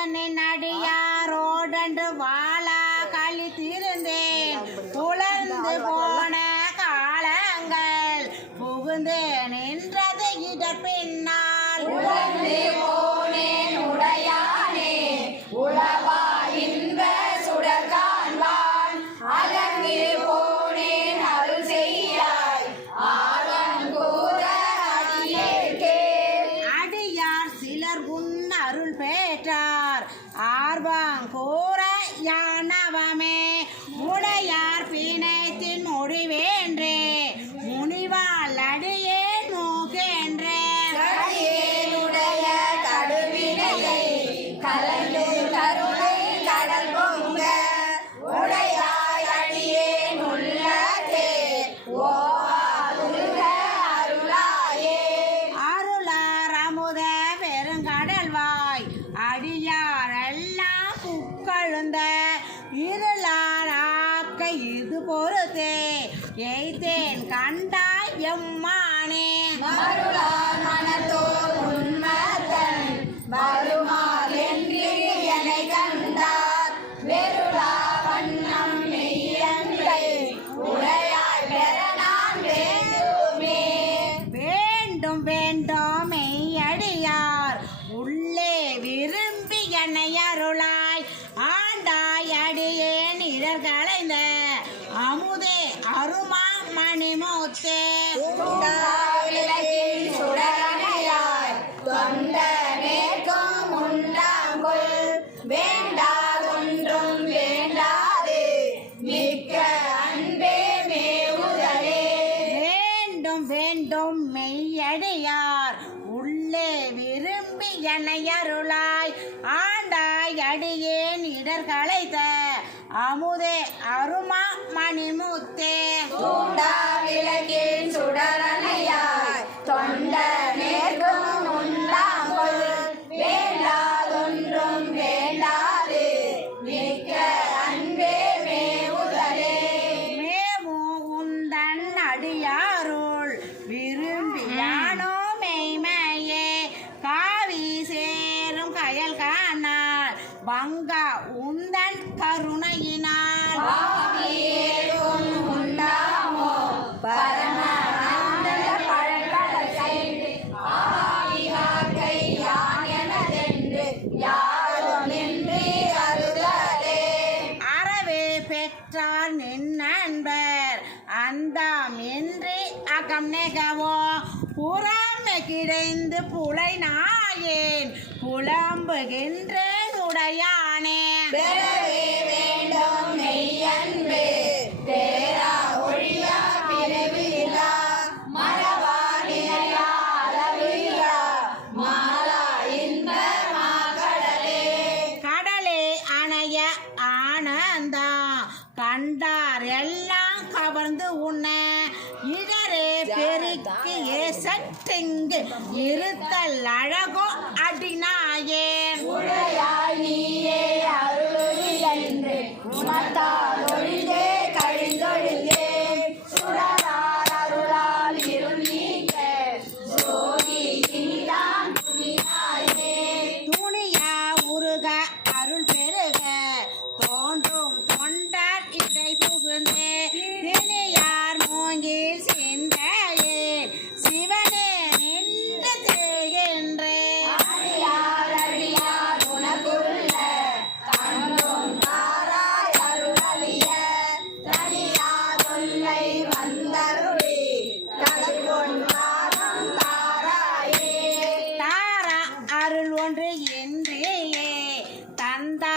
கலந்த நடியாரோடன்று வாழா அருள் பெற்றார். ஆர்வாங்கூற யானவமே உடையார் பிணைத்தின் முடிவே ஆக்க இது பொறுத்தே. எய்தேன் கண்டாய் எம்மானே. மருளார் மனத்தோர் உண்மத்தன். வருமால் வேண்டும் வேண்டும் மெய்யடியார். உள்ளே விரும்பி என்னை அருளாய். ஆண்டாய் அடியேன் இடர் களைந்த அமுதே அருமா மணிமுத்தே. தூண்டா விளக்கின் வங்க நின்று அருளாலே அறவே பெற்றார் நின் நண்பர் அந்தாம் என்று அகம் நெகவோ? புறமை கிடைந்து புலை நாயேன் புலம்புகின்றேன் உடையானே. பெறவே வேண்டும் மெய்யன்பு பேரா ஒழியா பிறவிலா. மறவா நிலையா அளவிலா. மாலா இன்ப மாகடலே. கடலே அணைய ஆனந்தம் கண்டார் எல்லாம் கவர்ந்து உண்ண. இடரே பெருக்கி ஏசற்றெங்கு இருத்தல் அழகோ அடினா உடையாய் நீயே அருள் என்று உமத்தால் என்றேயே தந்தா